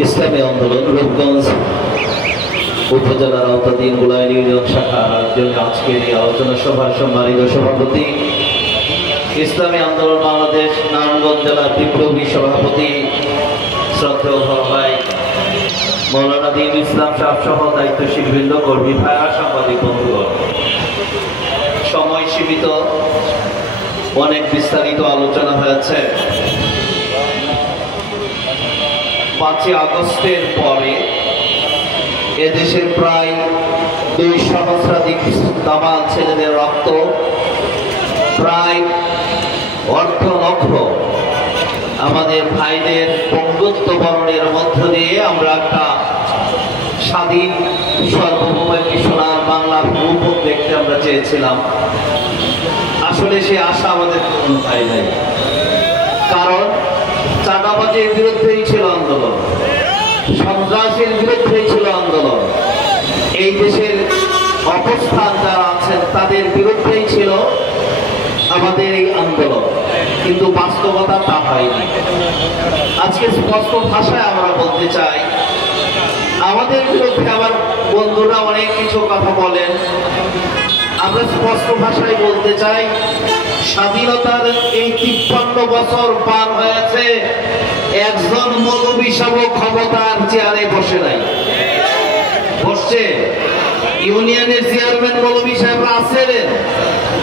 ইসলামী আন্দোলন রূপগঞ্জ উপজেলার আওতাধীন গোলায় ইউনিয়ন শাখার জন্য আজকের এই আলোচনা সভার সম্মানিত সভাপতি, ইসলামী আন্দোলন বাংলাদেশ নারায়ণগঞ্জ জেলার বিপ্লবী সভাপতি শ্রদ্ধেয় ভাই মৌলানা দিন ইসলাম সাহেব সহ দায়িত্বশীল বৃন্দ, কর্মী ভাইরা, সাংবাদিক বন্ধুগণ, সময় সীমিত, অনেক বিস্তারিত আলোচনা হয়েছে। 5 আগস্টের পরে এদেশের প্রায় 2 সহস্রাধিক দামাল ছেলেদের রক্ত, প্রায় 1.5 লক্ষ আমাদের ভাইদের পঙ্গুত্ব বরণের মধ্য দিয়ে আমরা একটা স্বাধীন সার্বভৌম একটি সোনার বাংলা রূপক দেখতে আমরা চেয়েছিলাম। আসলে সে আশা আমাদের পূরণ হয় নাই, কারণ চাঁদাবাজের বিরুদ্ধেই ছিল আন্দোলন, সন্ত্রাসের বিরুদ্ধেই ছিল আন্দোলন, এই দেশের অবস্থান যারা আছেন তাদের বিরুদ্ধেই ছিল আমাদের এই আন্দোলন, কিন্তু বাস্তবতা তা হয়নি। আজকে স্পষ্ট ভাষায় আমরা বলতে চাই, আমাদের বিরুদ্ধে আমার বন্ধুরা অনেক কিছু কথা বলেন, আমরা স্পষ্ট ভাষায় বলতে চাই, স্বাধীনতার এই 53 বছর পার হয়েছে, একজন মৌলবী সাহেব ক্ষমতার চেয়ারে বসে নাই। বসছে ইউনিয়নের চেয়ারম্যান মৌলবী সাহেবরা আছেন,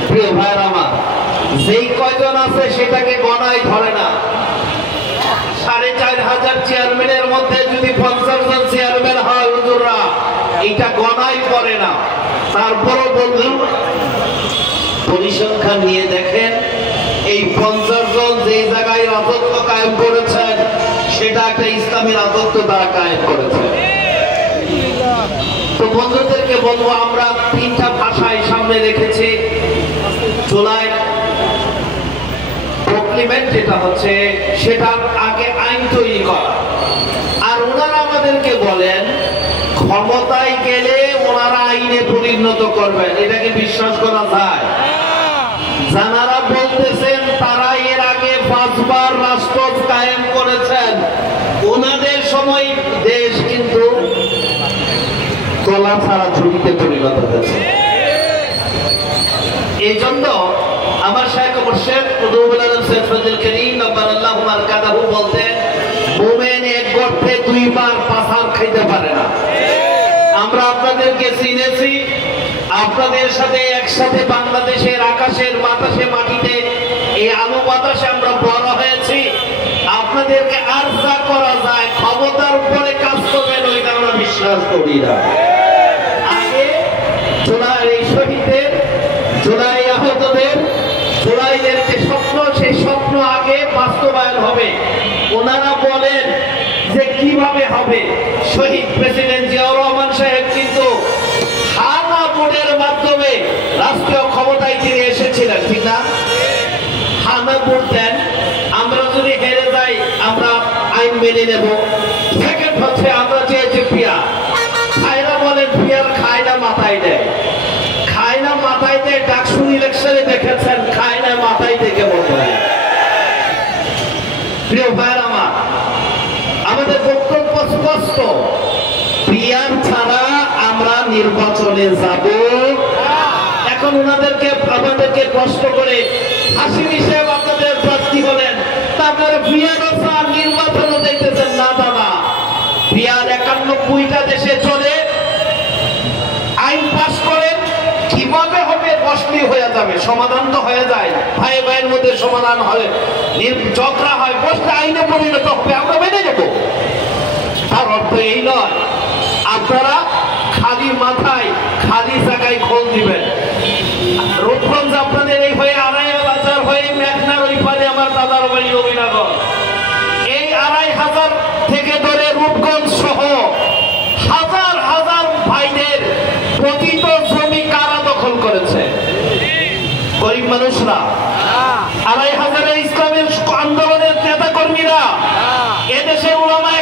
প্রিয় ভাইয়ের আমার, যেই কয়জন আছে সেটাকে গণাই ধরে না। 4500 চেয়ারম্যানের মধ্যে যদি 50 জন চেয়ারম্যান হয় হুজুররা, এটা গণাই করে না। তারপরও বললাম, পরিসংখ্যান নিয়ে দেখেন, এই 50 জন যেই জায়গায় রাজত্ব কায়েম করেছেন সেটা একটা ইসলামী রাজত্ব দ্বারা কায়েম করেছে। তো বন্ধুদেরকে বলবো, আমরা 3টা ভাষায় সামনে রেখেছি। জুলাই প্রক্লেমেন্ট যেটা হচ্ছে, সেটার আগে আইন তৈরি করা, আর ওনারা আমাদেরকে বলেন ক্ষমতায় গেলে ওনারা আইনে পরিণত করবেন। এটাকে বিশ্বাস করা যায়? যারা বলতেছেন তারা এর আগে 5 বার রাষ্ট্র কায়েম করেছেন, ওনাদের সময় দেশ কিন্তু তলা ছাড়া ঝুড়িতে পরিণত হয়েছে। এই জন্য আমার শাইখ মুর্শিদ কুতুবুল আলম সৈয়দ ফজল করিম নব্বারাল্লাহু মারকাদাহু বলতেন, মুমিন এক গর্তে 2 বার পাছার খাইতে পারে না। আমরা আপনাদেরকে চিনেছি, আপনাদের সাথে একসাথে বাংলাদেশের আকাশের বাতাসে মাটিতে এই আলো বাতাসে আমরা বড় হয়েছি। আপনাদেরকে আর যা করা যায় ক্ষমতার উপরে কাজ করবেন, ওইটা আমরা বিশ্বাস করি না। আগে জুলাই এই শহীদদের, জুলাই আহতদের, জুলাইদের যে স্বপ্ন, সেই স্বপ্ন আগে বাস্তবায়ন হবে। ওনারা বলেন যে কিভাবে হবে। শহীদ প্রেসিডেন্ট জিয়াউর রহমান সাহেব কিন্তু হানা ভোটের মাধ্যমে রাষ্ট্রীয় ক্ষমতায় তিনি এসেছিলেন, ঠিক না? হানা ভোট দেন, আমরা যদি হেরে যাই আমরা আইন মেনে নেব। সেকেন্ড হচ্ছে, আমরা চেয়েছি পিয়ার। খায়রা বলেন পিয়ার খায় না, মাথায় দেয়। খায় না, মাথায় দেয়। ডাকসু ইলেকশনে দেখেছেন, খায় না, মাথায় দেখে বলতে হয়। প্রিয় ভাইয়ের আমার, আমাদের বক্তব্য স্পষ্ট, পিয়ার ছাড়া আমরা নির্বাচনে যাব। এখন ওনাদেরকে আমাদেরকে কষ্ট করে হাসিমি সাহেব আপনাদের প্রার্থী হলেন, তারপরে পিয়ারও ছাড়া নির্বাচনও দেখতেছেন না। দাদা, পিয়ার 91টা দেশে চলে, আইন পাস করেন, কিভাবে হবে? কষ্টলি হয়ে যাবে, সমাধান তো হয়ে যায়, ভাই ভাইয়ের মধ্যে সমাধান হয়, ঝগড়া হয়, বসতে আইনে পরিণত হবে, আমরা মেনে নেব। তার অর্থ এই নয় আপনারা খালি মাথায় খালি জায়গায় খোল দিবেন। রূপগঞ্জ আপনাদের এই হয়ে আড়াইহাজার বাজার হয়ে মেঘনার ওই পারে আমার দাদার বাড়ি রবীনগর, এই 2500 থেকে ধরে রূপগঞ্জ সহ হাজার হাজার ভাইদের পতিত জমি কারা দখল করেছে? গরিব মানুষরা। 2500 ইসলামের আন্দোলনের নেতা কর্মীরা, এদেশের উলামায়ে